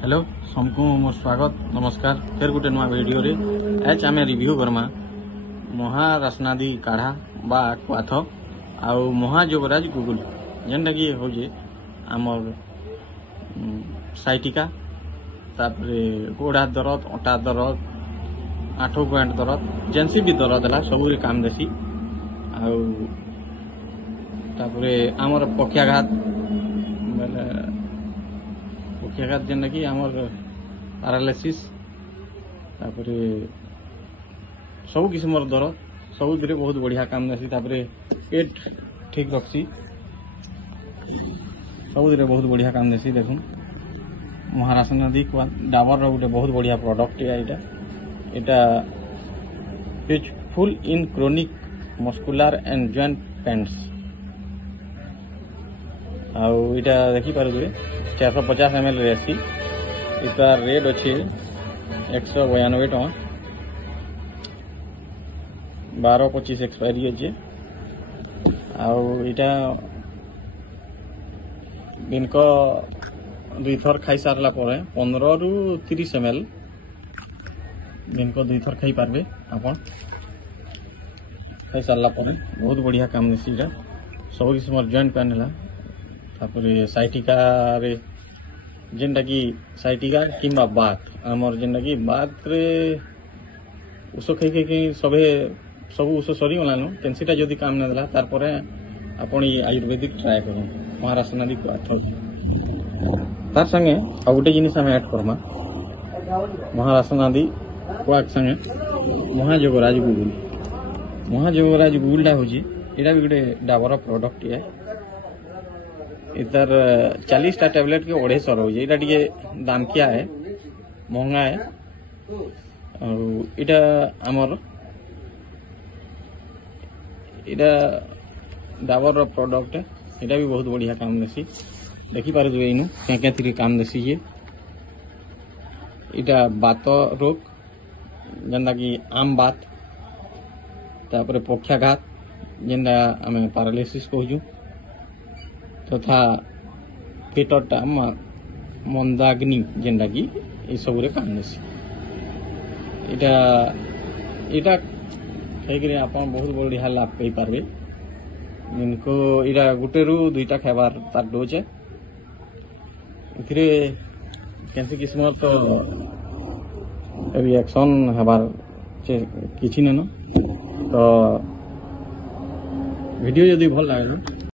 hello सबको मोर स्वागत नमस्कार फिर गोटे नुआ वीडियो रे आज आम रिव्यू करमा महारासनादी काढ़ा बा क्वाथ आउ महाजोगराज गुगुल जेनटा कि हूँ आमर साइटिका तापरे गोड़ा दरद अटा दरद आठो गोएंट दरद जेनसी भी दरद है सब काम देसी आउे आमर पक्षाघात पक्षाघात जेनटा कि आमर पारालिसिस तापरे सब किस्म दरद सब बहुत बढ़िया काम देसी तापरे पेट ठीक रखसी सब बहुत बढ़िया काम देसी देखूँ महारासनादी डाबर गोटे बहुत बढ़िया प्रोडक्ट यहाँ useful in chronic muscular and joint pains आउ इटा देखी पारे 450 ml रेसी इसका रेट अच्छे 192 टका 12-25 एक्सपायरी अच्छे आउ इटा दिन को 2 थर खाई सारला 15-30 ml दिन को 2 थर खाई पारबे आपन खाई सारला बहुत बढ़िया काम देसी सब किस्म जॉइंट पेन है तापरे साइटिका रे जेनटा कि साइटिका किंबा बात आमर जेनटा कि बात रे उस खाई सबे सब उस सरी गलानु कैंसीटा जदि काम न देला तार परे आपण आयुर्वेदिक ट्राई करूँ महारासनादी तार संगे आ गोटे जिनिस आम ऐड करमा महारासनादी क्वाक संगे महाजोगराज गुगुलटा हूँ यहाँ भी गोटे डाबर प्रोडक्ट है इधर 40टा टैबलेट के 250 रोजे इटा टे दाम क्या है महंगा है और इटा आमर इटा डाबर प्रोडक्ट है इटा भी बहुत बढ़िया काम देसी देखी पारे जो इनु क्या थी काम देसी ये इटा बात रोग जेनटा कि आम बात तापर पक्षाघात जेनटा आम पारालिसिस कहूँ तथा पेटटा मंदाग्नि जेनटा कि सब काम देसी इटा खाई आप बहुत बढ़िया लाभ पाई पारे दिन को इटा गोटे रु 2टा खाबार तार डोज है कैंसी किस्म तो रिएक्शन हबार किसी न तो वीडियो यदि भल लगे